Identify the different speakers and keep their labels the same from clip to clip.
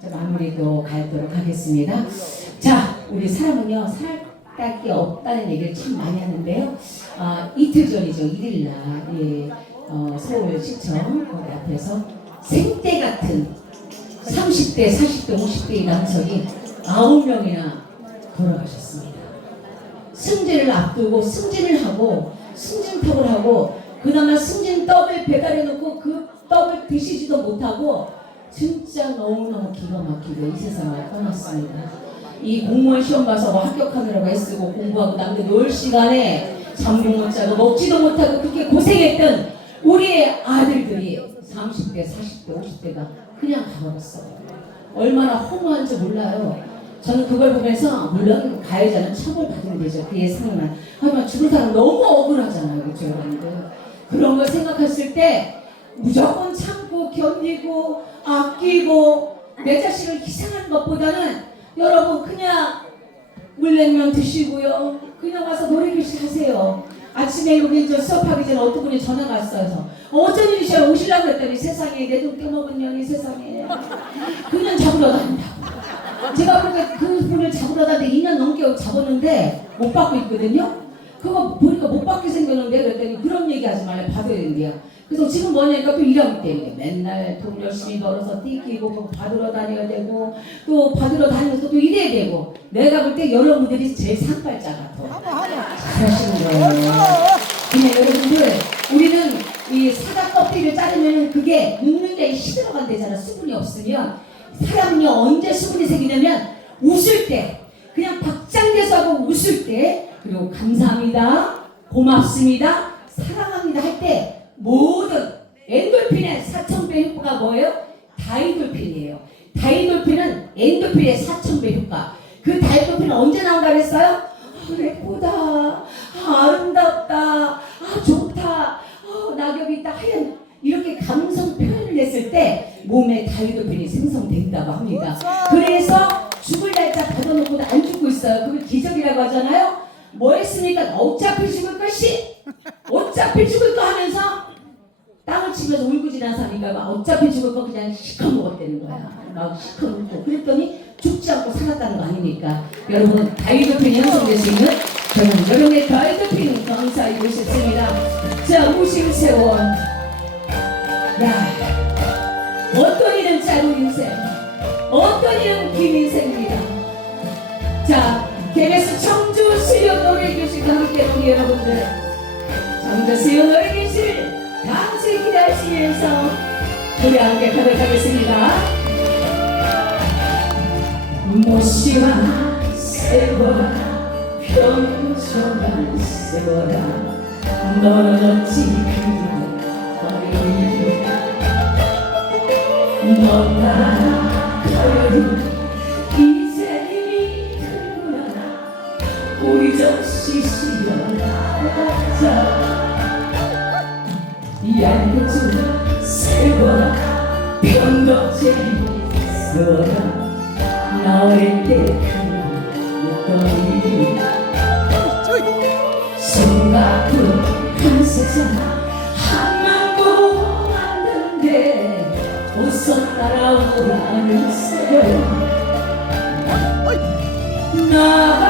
Speaker 1: 이제 마무리도 가도록 하겠습니다. 자, 우리 사람은요 살딱이 없다는 얘기를 참 많이 하는데요. 아, 이틀 전이죠, 1일날 예, 어, 서울 시청 거기 앞에서 생떼 같은 30대, 40대, 50대의 남성이 9명이나 돌아가셨습니다. 승진을 앞두고 승진을 하고 승진턱을 하고 그나마 승진 떡을 배달해 놓고 그 떡을 드시지도 못하고 진짜 너무너무 기가 막히게 이 세상을 떠났습니다. 이 공무원 시험 봐서 뭐 합격하느라고 애쓰고 공부하고 남들 놀 시간에 잠도 못 자고 먹지도 못하고 그렇게 고생했던 우리의 아들들이 30대, 40대, 50대가 그냥 가버렸어요. 얼마나 허무한지 몰라요. 저는 그걸 보면서 물론 가해자는 처벌받으면 되죠. 그 예상만. 하지만 죽은 사람 너무 억울하잖아요. 그렇죠 여러분들. 그런 걸 생각했을 때 무조건 참고 견디고 아끼고 내 자식을 희생하는 것보다는 여러분 그냥 물냉면 드시고요. 그냥 와서 노래교실 하세요. 아침에 여기 저 수업하기 전에 어떤 분이 전화가 왔어요. 어쩐 일이셔 오시려고 했더니 세상에 내돈 떼먹은 년이 세상에 그냥 잡으러 다닌다고. 제가 보니까 그 분을 잡으러 다니는데 2년 넘게 잡았는데 못 받고 있거든요. 그거 보니까 못 받게 생겼는데 그랬더니 그런 얘기 하지 말래. 받아야 된대요. 그래서 지금 뭐냐니까 또 일하기 때문에. 맨날 돈 열심히 벌어서 띠끼고 뭐 받으러 다녀야 되고 또 받으러 다니면서 또 일해야 되고. 내가 볼 때 여러분들이 제일 상팔자 같아. 잘하시는 거예요. 근데 여러분들 우리는 이 사과 껍질을 자르면 그게 묵는데 시들어간 데잖아. 수분이 없으면. 사람은요 언제 수분이 생기냐면 웃을 때. 그냥 하고 웃을 때 그리고 감사합니다 고맙습니다 사랑합니다 할 때 모든 엔돌핀의 4,000배 효과가 뭐예요? 다이돌핀이에요 다이돌핀은 엔돌핀의 4,000배 효과 그 다이돌핀은 언제 나온다 그랬어요? 아, 예쁘다 아, 아름답다 아 좋다 아, 낙엽이 있다 하얀 이렇게 감성 표현을 했을 때 몸에 다이도핀이 생성된다고 합니다. 그래서 죽을 날짜 받아놓고도 안 죽고 있어요. 그걸 기적이라고 하잖아요. 뭐 했습니까? 어차피 죽을 것이 어차피 죽을 거 하면서 땅을 치면서 울고 지난 사니까 막 어차피 죽을 거 그냥 시커 먹었다는 거야. 막 시커 먹고 그랬더니 죽지 않고 살았다는 거 아닙니까? 여러분 다이도핀이 형성될 수 있는 저는 여러분의 다이도핀 강사해 보셨습니다. 자 무심세원 야, 어떤 일은 짧은 인생, 어떤 일은 긴 인생입니다. 자, KBS 청주 수요 노래 교실과 함께 우리 여러분들. 청주 수요 노래 교실 다음주 기다리시면서 우리 함께 가도록 하겠습니다. 모시와 세워라. 평소만 세워라. 너는 어찌 그리 너나 가요리 얇은 세워라. 변덕쟁이 세워라. 나의 때그거리 생각도 한 세상 한만도 왔는데 웃어 따라오라는 세요 나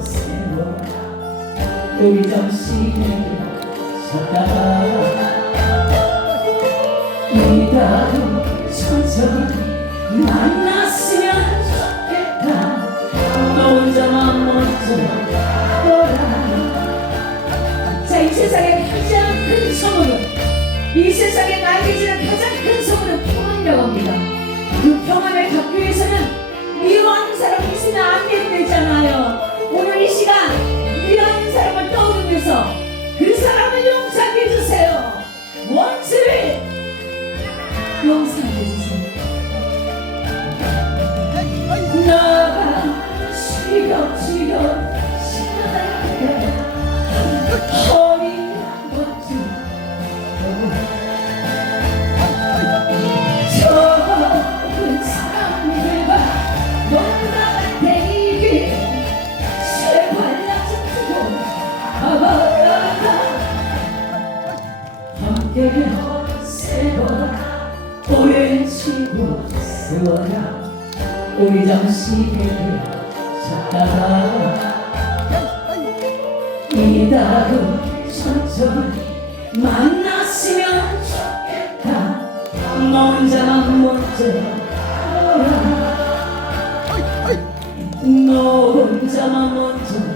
Speaker 1: 세워라 우리 정신에 섰다가 이다음 천천히 만났으면 좋겠다 너 혼자만 먼저 가거라 자, 이 세상의 가장 큰 소문은 이 세상에 나에게 주는 가장 큰 소문은 평안이라고 합니다. 그 평안을 갖기 위해서는 미워하는 사람이 있으면 안 되잖아요. 오늘 이 시간 미워하는 사람을 떠오르면서 세번 오랜 친구 세워라 우리 잠시를 찾다가 이다음 천천히 만났으면 좋겠다 너 혼자 먼저 가라 너 혼자만 먼저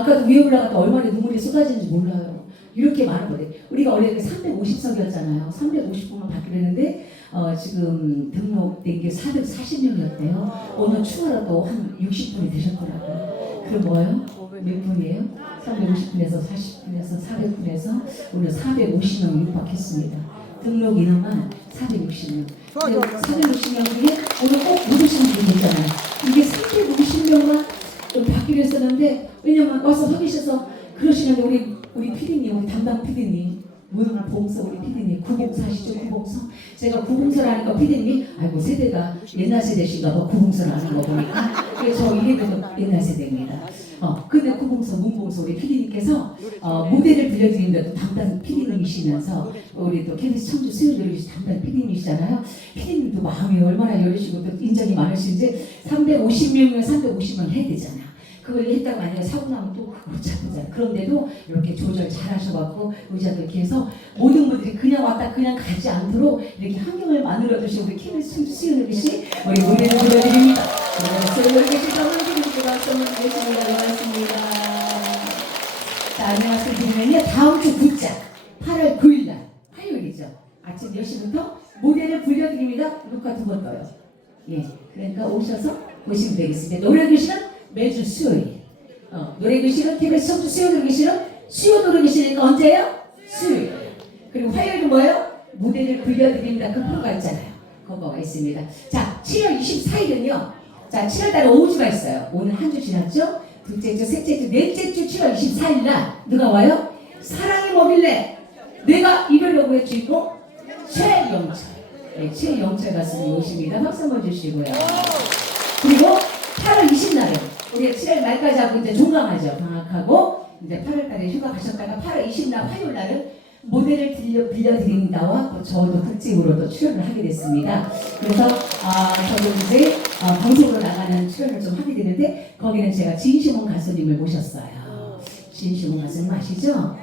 Speaker 1: 아까도 위에 올라갔다 얼마나 눈물이 쏟아지는지 몰라요. 이렇게 많은 거들. 우리가 원래 350석이었잖아요. 350분만 받기로했는데 어, 지금 등록된 게 440명이었대요. 오늘 추가로 또한 60분이 되셨더라고요. 그럼 뭐예요? 몇 분이에요? 350분에서 40분에서 400분에서 오늘 450명 육박했습니다. 등록 인원만 460명. 460명 중에 오늘 꼭못 오신 분이 있잖아요. 이게 350명만 받기로 했었는데 왜냐면 와서 서 계셔서 그러시는데 우리 우리 피디님 우리 담당 피디님 문화 봉서 우리 피디님 구봉서 하시죠? 구봉서 제가 구봉서를 하니까 피디님이 아이고 세대가 옛날 세대신가 봐. 구봉서를 하는 거 보니까. 그래서 저 이래도 옛날 세대입니다 어 근데 구봉서 문봉서 우리 피디님께서 어, 무대를 빌려드리는데도 담당 피디님이시면서 우리 또 KBS 청주 수요일에 담당 피디님이시잖아요 피디님도 마음이 얼마나 여리시고 또 인정이 많으신지 350명이면 350명 해야 되잖아 그걸 했다가 만약에 사고 나면 또 그거 잡잖아. 그런데도 이렇게 조절 잘 하셔갖고 해서 모든 분들이 그냥 왔다 그냥 가지 않도록 이렇게 환경을 만들어 주신 우리 KBS 수연을 씨 우리 무대를 보여드립니다. 수연을 계시다 함께 박수 한번 드리겠습니다. 고맙습니다. 자, 안녕하세요. 드리면요. 다음 주 굿자 8월 9일 날 화요일이죠. 아침 10시부터 무대를 불려드립니다. 녹화 두 번 떠요. 예. 그러니까 오셔서 보시면 되겠습니다. 노래 교실은 매주 수요일. 어, 노래 교실은 KBS 청주 수요 노래 교실은 수요 노래 교실이니까 언제요? 수요일. 그리고 화요일은 뭐예요? 무대를 불려드립니다. 그 프로가 있잖아요. 그거가 있습니다. 자, 7월 24일은요. 자, 7월 달에 5주가 있어요. 오늘 한 주 지났죠? 둘째 주, 셋째 주, 넷째 주 7월 24일 날 누가 와요? 사랑이 뭐길래 내가 이별 여부의 주인공 최영철. 네, 최영철 가수님 오십니다. 박수 한번 주시고요. 그리고 8월 20날에 우리가 7월 말까지 하고 이제 종강하죠. 방학하고 이제 8월 달에 휴가 가셨다가 8월 20날 화요일 날은 모델을 들려, 빌려드립니다와 또 저도 특집으로도 출연을 하게 됐습니다. 그래서 아, 저도 이제 아, 방송으로 나가는 출연을 좀 하게 되는데 거기는 제가 진시몬 가수님을 모셨어요. 진시몬 가수님 아시죠?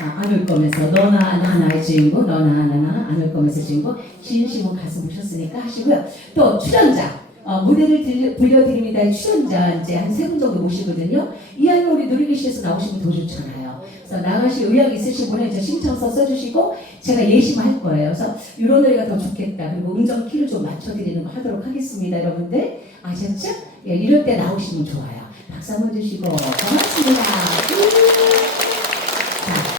Speaker 1: 아, 안올 거면서 너나 나 나의 주인공 너나 나나 안올 거면서 주인공 진시몬 가수 모셨으니까 하시고요. 또 출연자 어, 무대를 들려, 불려드립니다의 출연자 이제 한 세 분 정도 모시거든요. 이왕에 우리 누리기시에서 나오시면 더 좋잖아요. 그래서 나가실 의향 있으신 분은 이제 신청서 써주시고 제가 예심할 거예요. 그래서 이런 노래가 더 좋겠다. 그리고 음정 키를 좀 맞춰드리는 거 하도록 하겠습니다. 여러분들 아셨죠? 예, 이럴 때 나오시면 좋아요. 박수 한번 주시고 고맙습니다.